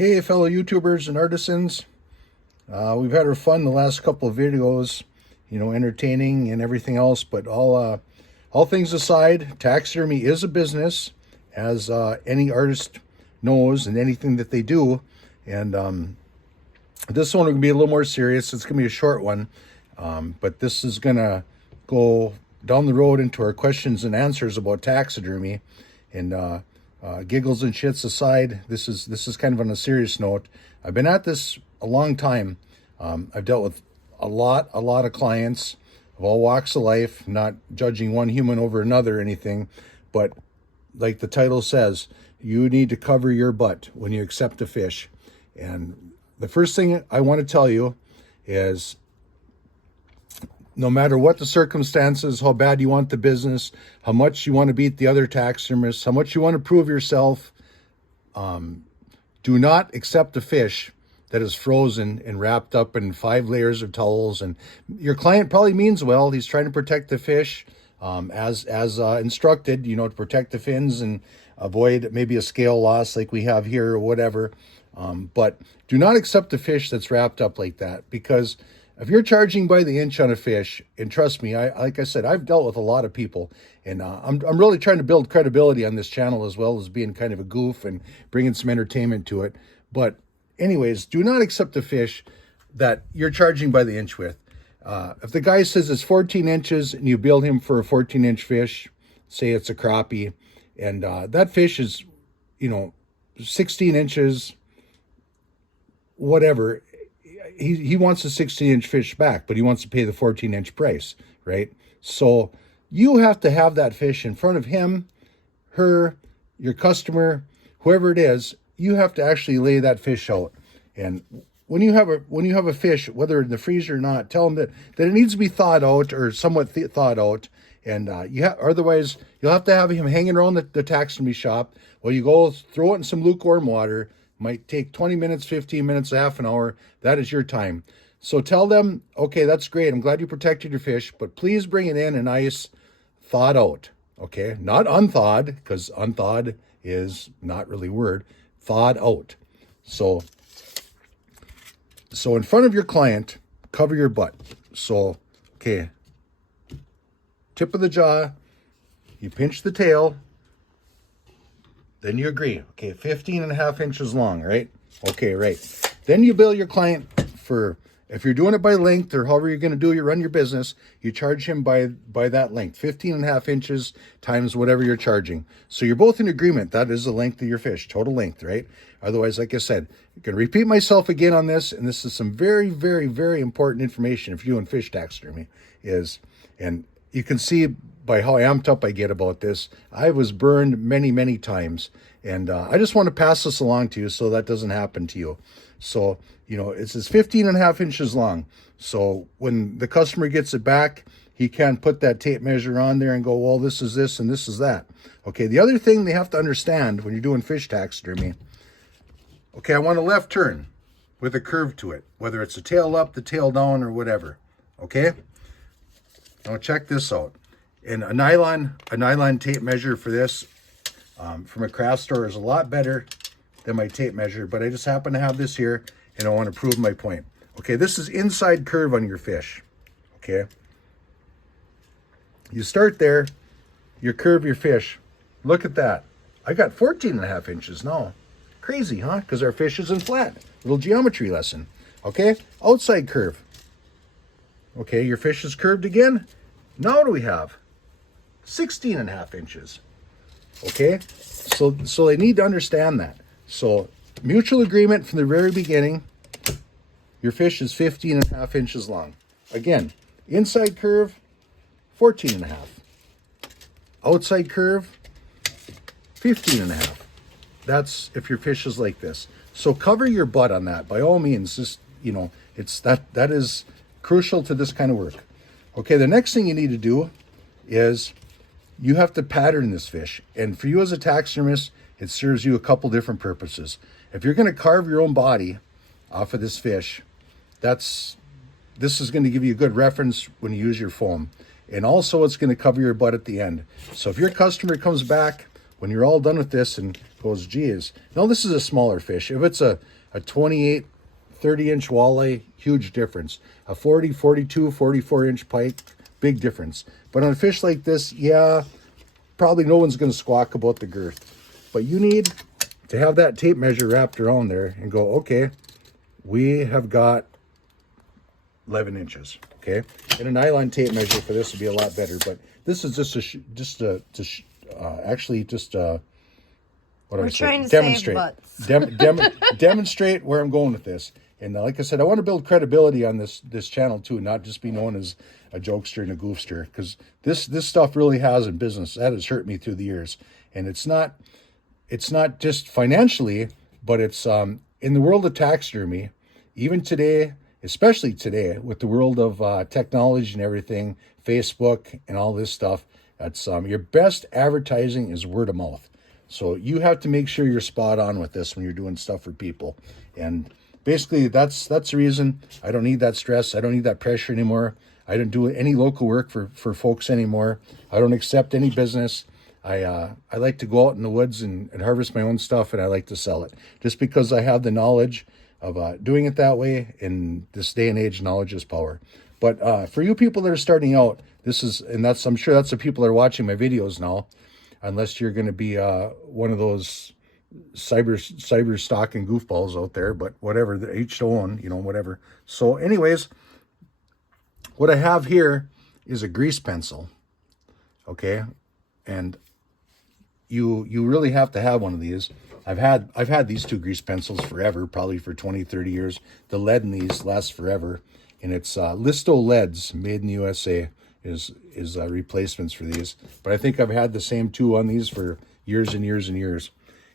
Hey, fellow YouTubers and artisans. We've had our fun the last couple of videos, entertaining and everything else. But all things aside, taxidermy is a business, as any artist knows, and anything that they do. And this one will be a little more serious. It's going to be a short one, but this is going to go down the road into our questions and answers about taxidermy. And giggles and shits aside, this is kind of on a serious note. I've been at this a long time. I've dealt with a lot of clients of all walks of life, not judging one human over another or anything, but like the title says, you need to cover your butt when you accept a fish. And the first thing I want to tell you is, no matter what the circumstances, how bad you want the business, how much you want to beat the other taxidermists, how much you want to prove yourself, do not accept a fish that is frozen and wrapped up in 5 layers of towels. And your client probably means well. He's trying to protect the fish as instructed, to protect the fins and avoid maybe a scale loss like we have here or whatever. But do not accept a fish that's wrapped up like that, because if you're charging by the inch on a fish, and trust me, like I said, I've dealt with a lot of people, and I'm really trying to build credibility on this channel, as well as being kind of a goof and bringing some entertainment to it. But anyways, do not accept a fish that you're charging by the inch with. If the guy says it's 14 inches and you bill him for a 14-inch fish, say it's a crappie, and that fish is, 16 inches, whatever. He wants a 16-inch fish back, but he wants to pay the 14-inch price, right? So you have to have that fish in front of him, her, your customer, whoever it is. You have to actually lay that fish out. And when you have a fish, whether in the freezer or not, tell them that it needs to be thawed out, or somewhat thawed out. And otherwise you'll have to have him hanging around the taxidermy shop while you go throw it in some lukewarm water. Might take 20 minutes, 15 minutes, half an hour. That is your time. So tell them, okay, that's great. I'm glad you protected your fish, but please bring it in ice, thawed out. Okay, not unthawed, because unthawed is not really a word. Thawed out. So in front of your client, cover your butt. So, okay, tip of the jaw, you pinch the tail, then you agree. Okay, 15.5 inches long, right? Okay, right. Then you bill your client for, if you're doing it by length or however you're going to do it, run your business, you charge him by that length, 15.5 inches times whatever you're charging. So you're both in agreement. That is the length of your fish, total length, right? Otherwise, like I said, I'm going to repeat myself again on this, and this is some very, very, very important information if you're doing fish taxidermy, and you can see by how amped up I get about this. I was burned many, many times, and I just want to pass this along to you so that doesn't happen to you. So, it says 15.5 inches long. So when the customer gets it back, he can't put that tape measure on there and go, well, this is this and this is that. Okay, the other thing they have to understand when you're doing fish taxidermy, okay, I want a left turn with a curve to it, whether it's the tail up, the tail down, or whatever. Okay? Now check this out. And a nylon tape measure for this from a craft store is a lot better than my tape measure, but I just happen to have this here, and I want to prove my point. Okay, this is inside curve on your fish. Okay, you start there, you curve your fish. Look at that. I got 14.5 inches now. Crazy, huh? Because our fish isn't flat. Little geometry lesson. Okay, outside curve. Okay, your fish is curved again. Now what do we have? 16.5 inches. Okay, so they need to understand that. So mutual agreement from the very beginning. Your fish is 15.5 inches long. Again, inside curve, 14.5. Outside curve, 15.5. That's if your fish is like this. So cover your butt on that by all means. Just it's that is crucial to this kind of work. Okay, the next thing you need to do is you have to pattern this fish. And for you as a taxidermist, it serves you a couple different purposes. If you're going to carve your own body off of this fish, this is going to give you a good reference when you use your foam. And also it's going to cover your butt at the end. So if your customer comes back when you're all done with this and goes, geez, now this is a smaller fish. If it's a 28, 30-inch walleye, huge difference. A 40, 42, 44-inch pike, big difference. But on a fish like this, yeah, probably no one's going to squawk about the girth. But you need to have that tape measure wrapped around there and go, okay, we have got 11 inches, okay? And a nylon tape measure for this would be a lot better, but this is what I was saying, demonstrate. Demonstrate where I'm going with this. And like I said, I want to build credibility on this channel too, not just be known as a jokester and a goofster, because this stuff really has in business. That has hurt me through the years. And it's not just financially, but it's in the world of taxidermy, even today, especially today with the world of technology and everything, Facebook and all this stuff, that's your best advertising is word of mouth. So you have to make sure you're spot on with this when you're doing stuff for people. And basically that's the reason I don't need that stress. I don't need that pressure anymore. I don't do any local work for folks anymore. I don't accept any business. I like to go out in the woods and harvest my own stuff, and I like to sell it just because I have the knowledge of doing it that way. In this day and age, knowledge is power. But for you people that are starting out, I'm sure that's the people that are watching my videos now, unless you're going to be one of those cyber stalking goofballs out there, but whatever, each to own, whatever. So anyways, what I have here is a grease pencil, okay? And you really have to have one of these. I've had these two grease pencils forever, probably for 20, 30 years. The lead in these lasts forever. And it's Listo leads, made in the USA, is replacements for these. But I think I've had the same two on these for years and years and years.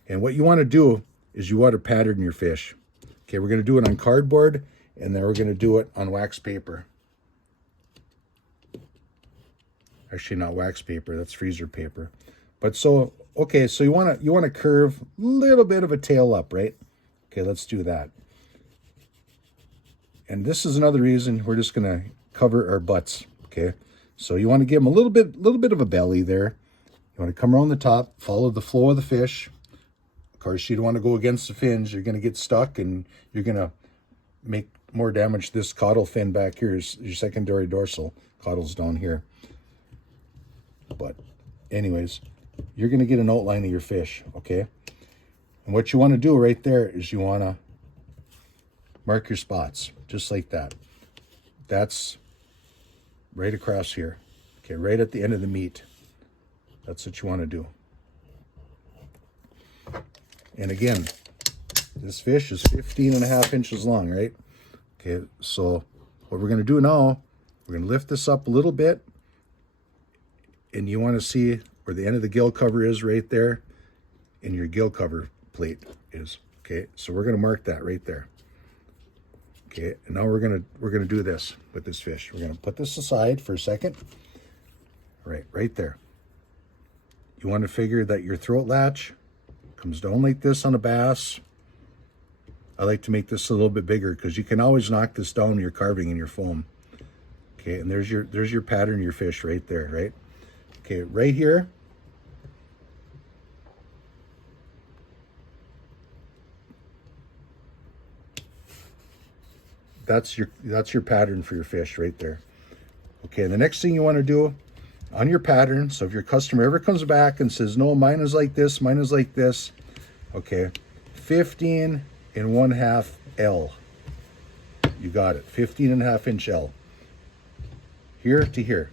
And what you want to do is you want to pattern your fish. Okay, we're going to do it on cardboard, and then we're going to do it on wax paper. Actually, not wax paper, that's freezer paper. But so, okay, so you want to curve a little bit of a tail up, right? Okay, let's do that. And this is another reason we're just going to cover our butts, okay? So you want to give them a little bit of a belly there. You want to come around the top, follow the flow of the fish. Of course, you don't want to go against the fins. You're going to get stuck, and you're going to make more damage. This caudal fin back here is your secondary dorsal. Caudal's down here. But anyways, you're going to get an outline of your fish, okay? And what you want to do right there is you want to mark your spots, just like that. That's right across here, okay, right at the end of the meat. That's what you want to do. And again, this fish is 15.5 inches long, right? Okay, so what we're going to do now, we're going to lift this up a little bit, and you want to see where the end of the gill cover is right there, and your gill cover plate is, okay? So we're going to mark that right there. Okay, and now we're gonna do this with this fish. We're gonna put this aside for a second. Right there. You want to figure that your throat latch comes down like this on a bass. I like to make this a little bit bigger because you can always knock this down when you're carving in your foam. Okay, and there's your pattern, your fish right there, right? Okay, right here. That's your pattern for your fish right there. Okay, and the next thing you want to do on your pattern, so if your customer ever comes back and says, no, mine is like this, okay, 15.5 L. You got it, 15.5 inch L. Here to here.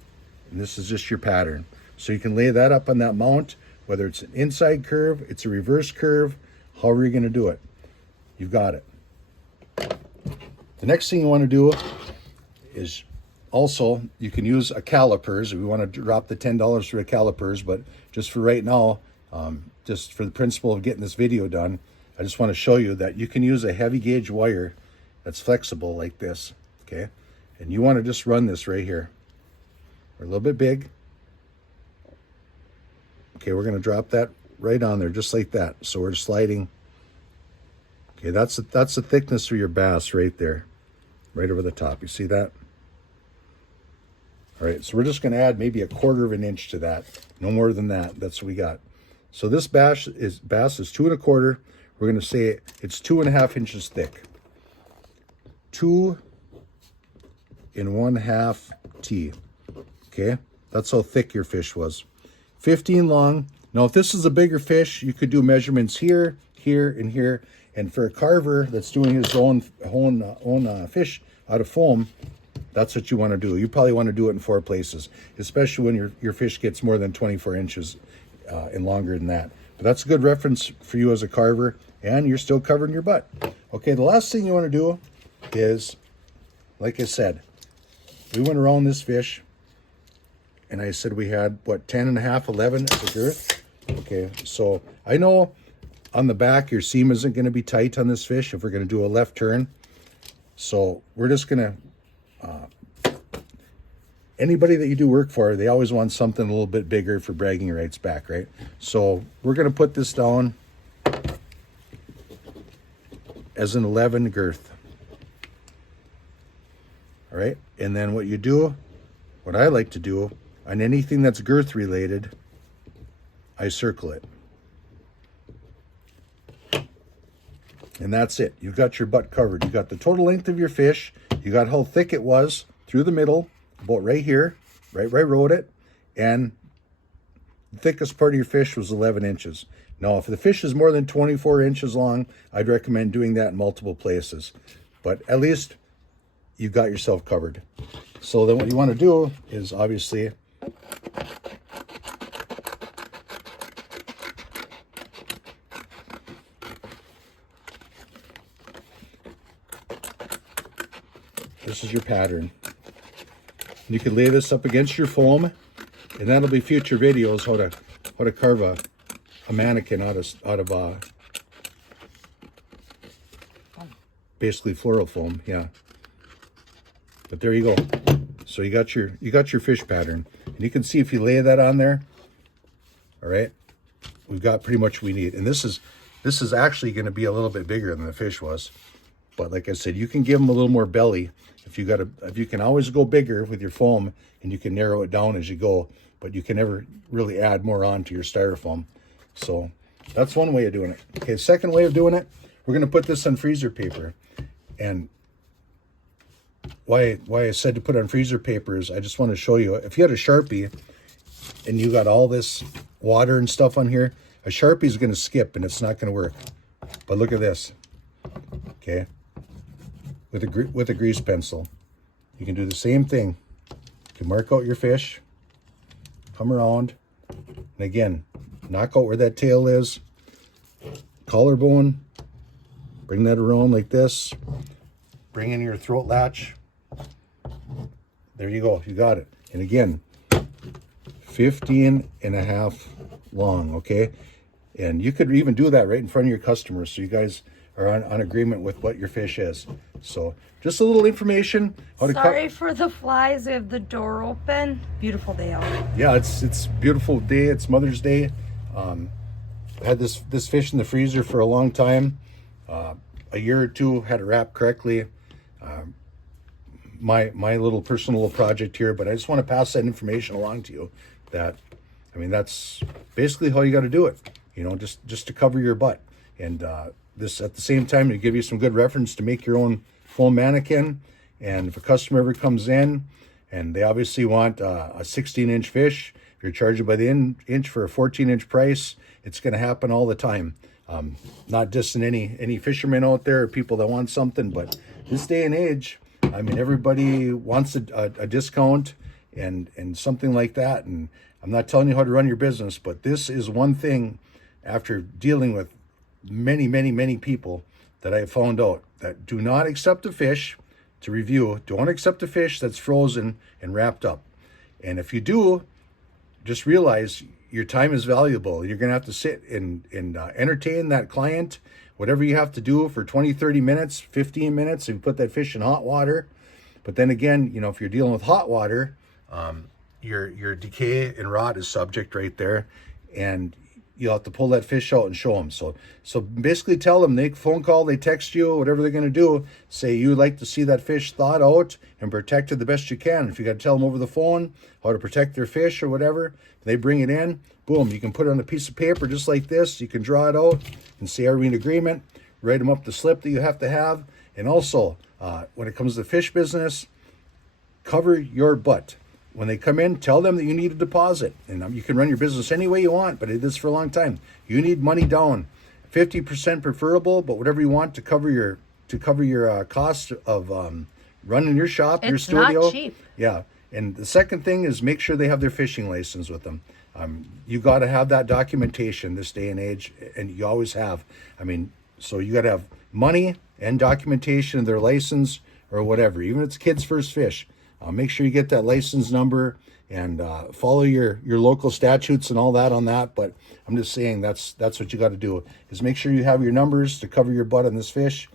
And this is just your pattern. So you can lay that up on that mount, whether it's an inside curve, it's a reverse curve, however you're going to do it. You've got it. The next thing you want to do is also, you can use a calipers. If we want to drop the $10 for a calipers, but just for right now, just for the principle of getting this video done, I just want to show you that you can use a heavy gauge wire that's flexible like this, okay? And you want to just run this right here. We're a little bit big. Okay, we're going to drop that right on there, just like that. So we're sliding. Okay, that's the thickness of your bass right there. Right over the top. You see that? All right, so we're just going to add maybe 1/4 of an inch to that. No more than that. That's what we got. So this bass is 2¼ inches. We're going to say it's 2½ inches thick. 2 1/2 T. Okay, that's how thick your fish was. 15 long. Now, if this is a bigger fish, you could do measurements here, here, and here. And for a carver that's doing his own fish out of foam, that's what you want to do. You probably want to do it in 4 places, especially when your fish gets more than 24 inches and longer than that. But that's a good reference for you as a carver, and you're still covering your butt. Okay, the last thing you want to do is, like I said, we went around this fish, and I said we had, what, 10½, 11 as a girth? Okay, so I know on the back your seam isn't going to be tight on this fish if we're going to do a left turn. So we're just going to, anybody that you do work for, they always want something a little bit bigger for bragging rights back, right? So we're going to put this down as an 11 girth. All right, and then what you do, what I like to do, on anything that's girth related, I circle it. And that's it. You've got your butt covered. You got the total length of your fish. You got how thick it was through the middle, about right here, right where I wrote it. And the thickest part of your fish was 11 inches. Now, if the fish is more than 24 inches long, I'd recommend doing that in multiple places. But at least you've got yourself covered. So then what you want to do is obviously this is your pattern. You can lay this up against your foam, and that'll be future videos how to carve a mannequin out of basically floral foam, yeah. But there you go. So you got your fish pattern, and you can see if you lay that on there. All right, we've got pretty much what we need, and this is actually going to be a little bit bigger than the fish was. But like I said, you can give them a little more belly if you can always go bigger with your foam, and you can narrow it down as you go. But you can never really add more on to your styrofoam. So that's one way of doing it. Okay, second way of doing it, we're going to put this on freezer paper. And why I said to put on freezer paper is I just want to show you, if you had a Sharpie and you got all this water and stuff on here, a Sharpie is going to skip and it's not going to work. But look at this. Okay, with a grease pencil, you can do the same thing. You can mark out your fish, come around, and again, knock out where that tail is, collarbone, bring that around like this, bring in your throat latch. There you go, you got it. And again, 15½ long, okay? And you could even do that right in front of your customers, so you guys are on agreement with what your fish is. So just a little information. Sorry for the flies. We have the door open. Beautiful day out. Yeah, it's beautiful day. It's Mother's Day. I had this fish in the freezer for a long time. A year or two, had it wrapped correctly. My little personal project here, but I just want to pass that information along to you. That, I mean, that's basically how you got to do it. You know, just to cover your butt. And this at the same time to give you some good reference to make your own foam mannequin. And if a customer ever comes in and they obviously want a 16-inch fish, if you're charging by the inch for a 14-inch price, it's going to happen all the time. Not dissing any fishermen out there or people that want something, but this day and age, I mean, everybody wants a discount and something like that. And I'm not telling you how to run your business, but this is one thing after dealing with many people that I have found out that do not accept a fish to review. Don't accept a fish that's frozen and wrapped up. And if you do, just realize your time is valuable. You're going to have to sit and entertain that client, whatever you have to do for 20, 30 minutes, 15 minutes, and put that fish in hot water. But then again, you know, if you're dealing with hot water, your decay and rot is subject right there. And you'll have to pull that fish out and show them. So basically tell them, they phone call, they text you, whatever they're going to do, say you'd like to see that fish thawed out and protected the best you can. If you got to tell them over the phone how to protect their fish or whatever, they bring it in, boom, you can put it on a piece of paper just like this. You can draw it out and say, are we in agreement? Write them up the slip that you have to have. And also, when it comes to fish business, cover your butt. When they come in, tell them that you need a deposit. And you can run your business any way you want, but it is for a long time. You need money down. 50% preferable, but whatever you want to cover your cost of running your shop, your studio. It's not cheap. Yeah. And the second thing is make sure they have their fishing license with them. You got to have that documentation this day and age, and you always have. I mean, so you got to have money and documentation of their license or whatever, even if it's kids' first fish. Make sure you get that license number and follow your local statutes and all that on that. But I'm just saying that's what you got to do, is make sure you have your numbers to cover your butt on this fish,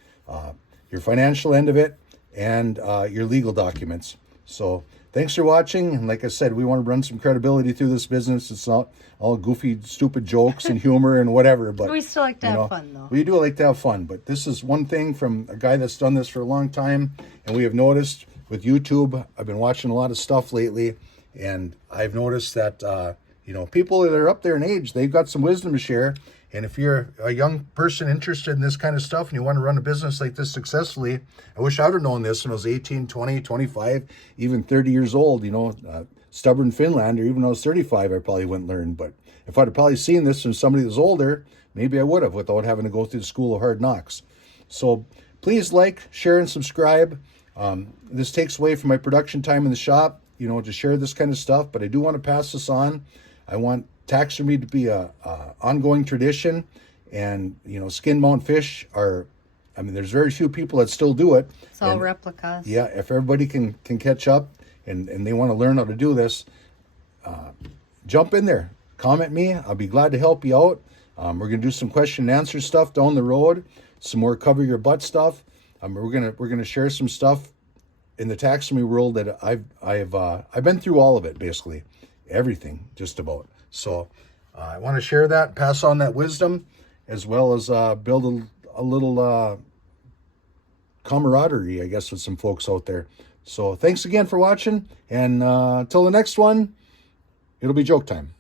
your financial end of it, and your legal documents. So thanks for watching. And like I said, we want to run some credibility through this business. It's not all goofy, stupid jokes and humor and whatever. But We still like to have fun, though. We do like to have fun. But this is one thing from a guy that's done this for a long time. And we have noticed with YouTube, I've been watching a lot of stuff lately, and I've noticed that, people that are up there in age, they've got some wisdom to share. And if you're a young person interested in this kind of stuff and you want to run a business like this successfully, I wish I would have known this when I was 18, 20, 25, even 30 years old, stubborn Finlander. Even when I was 35, I probably wouldn't learn. But if I'd have probably seen this from somebody that was older, maybe I would have, without having to go through the school of hard knocks. So please like, share, and subscribe. This takes away from my production time in the shop, to share this kind of stuff, but I do want to pass this on. I want taxidermy to be a ongoing tradition, and, skin mount fish there's very few people that still do it. It's all replicas. Yeah, if everybody can catch up and they want to learn how to do this, jump in there, comment me. I'll be glad to help you out. We're going to do some question and answer stuff down the road, some more cover your butt stuff. We're gonna share some stuff in the taxidermy world that I've been through all of it, basically everything, just about. So I want to share that, pass on that wisdom, as well as build a little camaraderie, I guess, with some folks out there. So thanks again for watching, and until the next one, it'll be joke time.